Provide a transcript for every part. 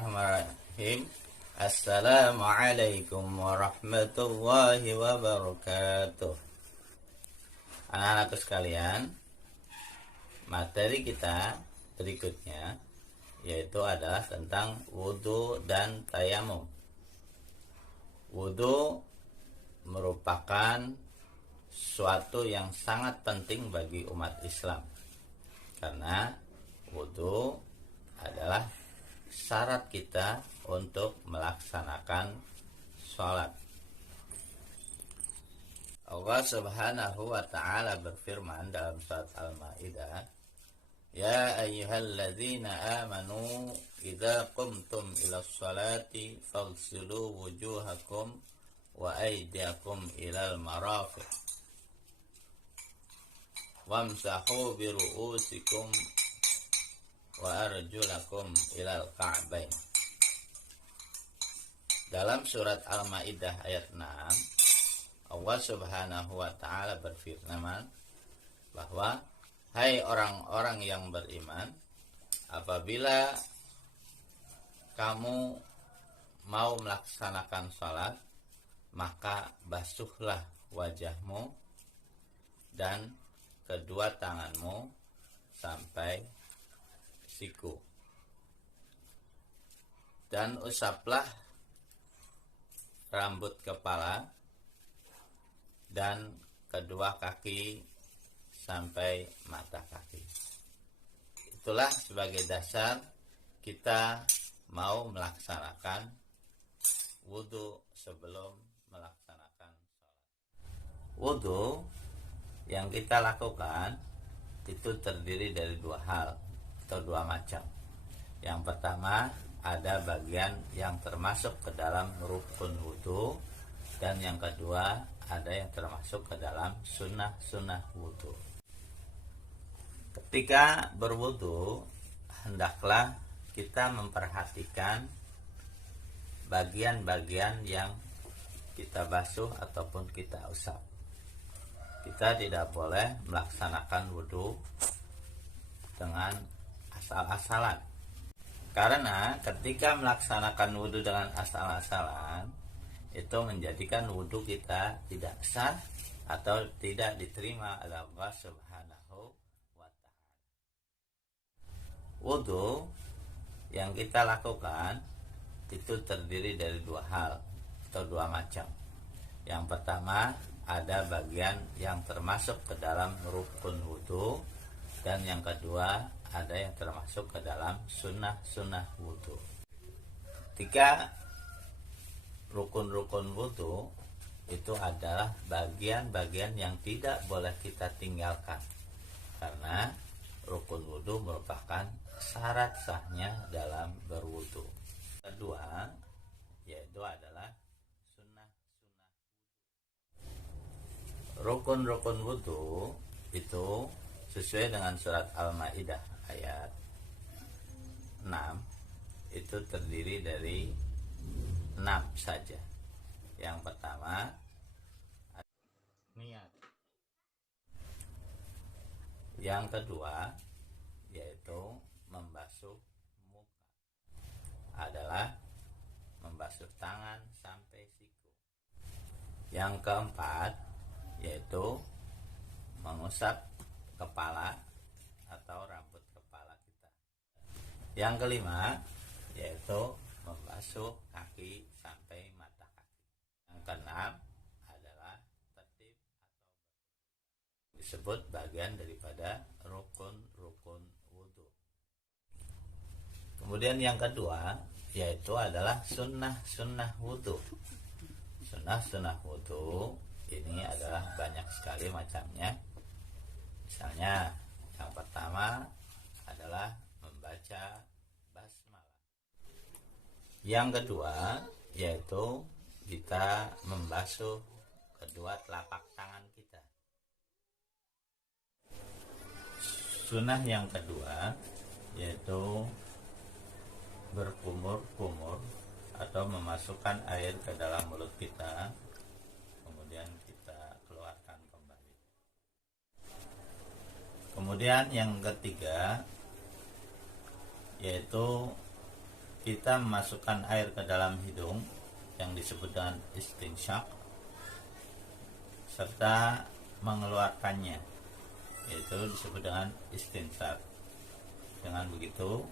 Bismillahirrahmanirrahim. Assalamualaikum warahmatullahi wabarakatuh. Anak-anakku sekalian, materi kita berikutnya yaitu adalah tentang wudu dan tayamum. Wudu merupakan suatu yang sangat penting bagi umat Islam, karena wudu adalah syarat kita untuk melaksanakan sholat. Allah Subhanahu wa ta'ala berfirman dalam surat Al-Maidah, Ya ayyuhalladzina amanu idza qumtum ila sholati faghsilu wujuhakum wa aydiyakum ilal marafiq wamsahu bi ru'usikum wa arjulakum ilal ka'bain. Dalam surat Al-Maidah ayat 6, Allah Subhanahu wa ta'ala berfirman bahwa hai orang-orang yang beriman, apabila kamu mau melaksanakan sholat, maka basuhlah wajahmu dan kedua tanganmu sampai siku, dan usaplah rambut kepala dan kedua kaki sampai mata kaki. Itulah sebagai dasar kita mau melaksanakan wudu sebelum melaksanakan sholat. Wudu yang kita lakukan itu terdiri dari dua hal atau dua macam. Yang pertama, ada bagian yang termasuk ke dalam rukun wudu, dan yang kedua ada yang termasuk ke dalam sunnah-sunnah wudu. Ketika berwudu, hendaklah kita memperhatikan bagian-bagian yang kita basuh ataupun kita usap. Kita tidak boleh melaksanakan wudu dengan asal-asalan, karena ketika melaksanakan wudu dengan asal-asalan itu menjadikan wudu kita tidak sah atau tidak diterima oleh Allah Subhanahu wa ta'ala. Wudu yang kita lakukan itu terdiri dari dua hal atau dua macam. Yang pertama, ada bagian yang termasuk ke dalam rukun wudu, dan yang kedua ada yang termasuk ke dalam sunnah-sunnah wudu. Ketika rukun-rukun wudu itu adalah bagian-bagian yang tidak boleh kita tinggalkan, karena rukun wudu merupakan syarat sahnya dalam berwudu. Kedua yaitu adalah sunnah-sunnah. Rukun-rukun wudu itu sesuai dengan surat Al-Maidah ayat 6 itu terdiri dari 6 saja. Yang pertama, niat. Yang kedua yaitu membasuh muka, adalah membasuh tangan sampai siku. Yang keempat yaitu mengusap kepala atau rambut kepala kita. Yang kelima yaitu membasuh kaki sampai mata kaki. Yang keenam adalah tertib atau disebut bagian daripada rukun-rukun wudu. Kemudian yang kedua yaitu adalah sunnah-sunnah wudu. Sunnah-sunnah wudu ini adalah banyak sekali macamnya. Misalnya, yang pertama adalah membaca basmalah. Yang kedua yaitu kita membasuh kedua telapak tangan kita. Sunnah yang kedua yaitu berkumur-kumur atau memasukkan air ke dalam mulut kita, kemudian kita keluarkan kembali. Kemudian yang ketiga yaitu kita memasukkan air ke dalam hidung yang disebut dengan istinsyak serta mengeluarkannya, yaitu disebut dengan istinsar. Dengan begitu,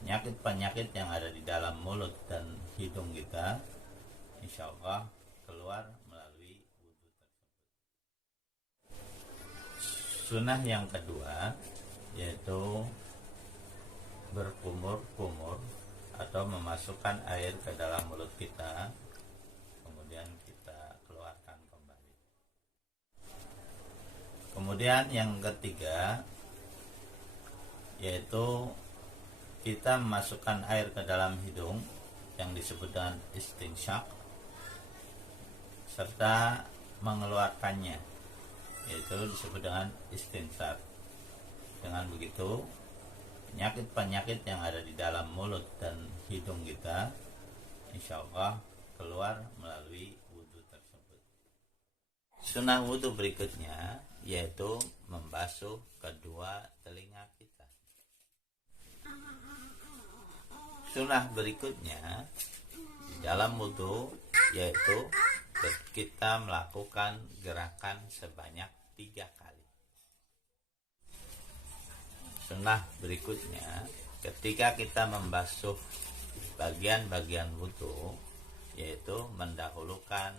penyakit-penyakit yang ada di dalam mulut dan hidung kita insya Allah keluar melalui wudhu tersebut. Sunnah yang kedua yaitu berkumur-kumur atau memasukkan air ke dalam mulut kita kemudian kita keluarkan kembali. Kemudian yang ketiga yaitu kita memasukkan air ke dalam hidung yang disebut dengan istinsyak serta mengeluarkannya, yaitu disebut dengan istinsar. Dengan begitu, penyakit-penyakit yang ada di dalam mulut dan hidung kita insya Allah keluar melalui wudhu tersebut. Sunnah wudhu berikutnya yaitu membasuh kedua telinga kita. Sunnah berikutnya di dalam wudhu yaitu kita melakukan gerakan sebanyak 3 kali. Sunnah berikutnya ketika kita membasuh bagian-bagian wudhu yaitu mendahulukan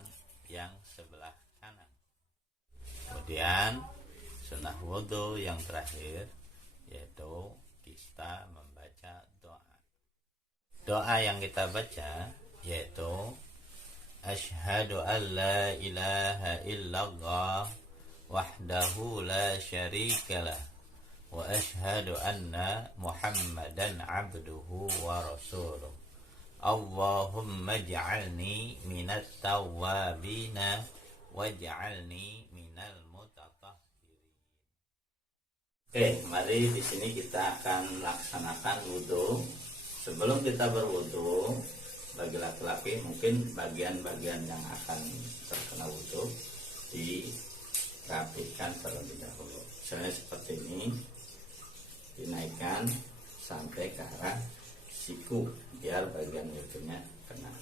yang sebelah kanan. Kemudian sunnah wudhu yang terakhir yaitu kita membaca doa. Doa yang kita baca yaitu Asyhadu an la ilaha illallah wahdahu la syarikalah wa asyhadu anna Muhammadan abduhu wa rasuluh. Allahumma ij'alni minat tawwabina waj'alni minal mutatahhirin. Oke, mari di sini kita akan laksanakan wudhu. Sebelum kita berwudhu, bagi laki-laki mungkin bagian-bagian yang akan terkena wudhu dirapikan terlebih dahulu. Misalnya seperti ini, dinaikkan sampai ke arah siku biar bagian wudhunya kena.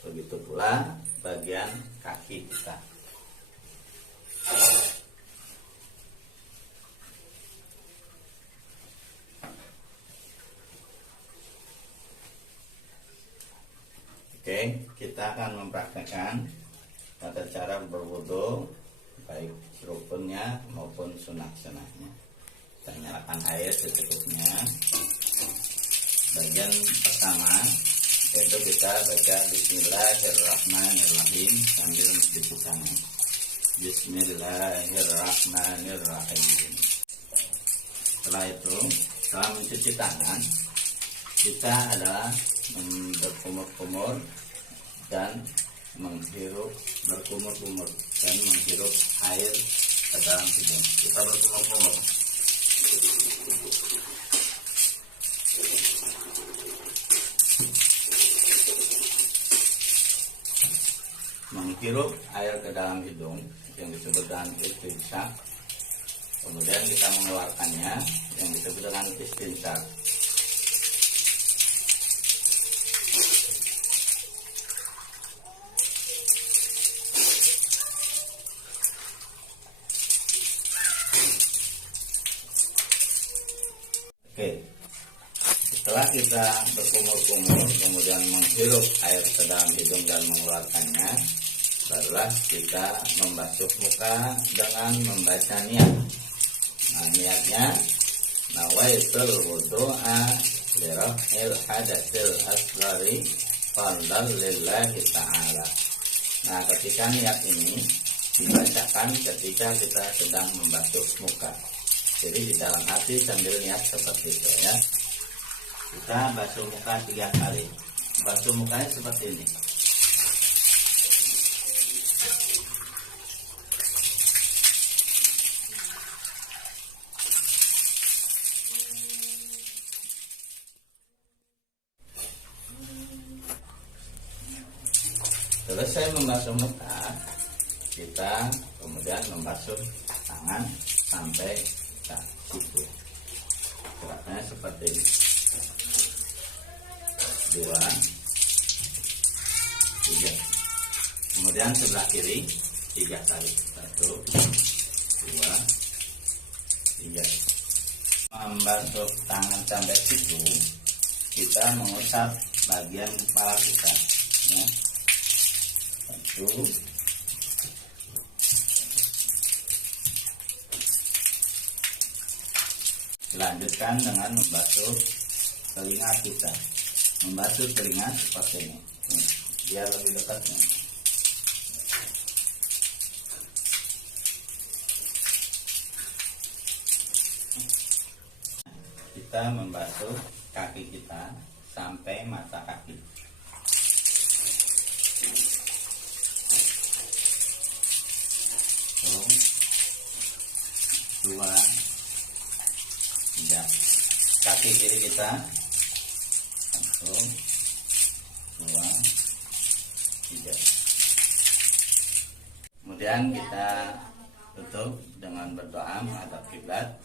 Begitu pula bagian kaki kita. Oke, kita akan mempraktekkan tata cara berwudu baik rukunnya maupun sunah-sunahnya. Kita nyalakan air secukupnya. Bagian pertama yaitu kita baca Bismillahirrahmanirrahim sambil mencuci tangan. Bismillahirrahmanirrahim. Setelah itu, setelah mencuci tangan, kita adalah berkumur-kumur dan menghirup, berkumur-kumur dan menghirup air ke dalam hidung. Kita berkumur-kumur. Menghirup air ke dalam hidung yang disebut dengan istinsyak. Kemudian kita mengeluarkannya yang disebut dengan istinsyak. Oke, setelah kita berkumur-kumur kemudian menghirup air ke dalam hidung dan mengeluarkannya, barulah kita membasuh muka dengan membaca niat. Nah, niatnya nawaitul wudu'a liraf'il hadatsil asghari fardhan lillahi ta'ala. Nah, ketika niat ini dibacakan ketika kita sedang membasuh muka. Jadi di dalam hati sambil niat seperti itu ya. Kita basuh muka 3 kali. Basuh mukanya seperti ini. Selesai membasuh muka, kita kemudian membasuh tangan sampai ke siku. Gerakannya seperti ini. 2, 3. Kemudian sebelah kiri 3 kali. 1, 2, 3. Membasuh tangan sampai siku, kita mengusap bagian kepala kita, ya. 1, dilanjutkan dengan membasuh telinga kita. Membasuh telinga seperti ini, biar lebih dekat nih. Kita membasuh kaki kita sampai mata kaki. 1, 2, 3. Kaki kiri kita 1, 2, 3. Kemudian kita tutup dengan berdoa menghadap kiblat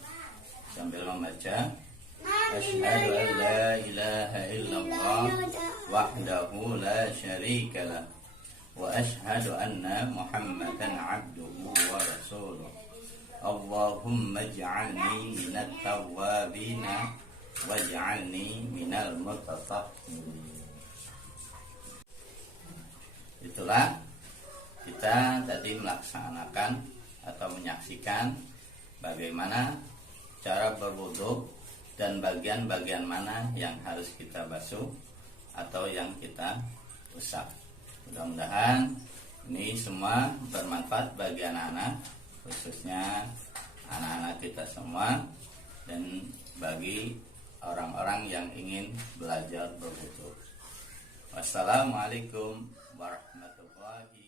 sambil membaca Asyhadu an la ilaha illallah wahdahu la syarika lah wa asyhadu anna Muhammadan abduhu wa rasuluh. Allahumma ij'alni minat tawwabina waj'alni minal mutatahhirin. Itulah kita tadi melaksanakan atau menyaksikan bagaimana cara berwudu dan bagian-bagian mana yang harus kita basuh atau yang kita usap. Mudah-mudahan ini semua bermanfaat bagi anak-anak, khususnya anak-anak kita semua, dan bagi orang-orang yang ingin belajar berwudu. Wassalamualaikum warahmatullahi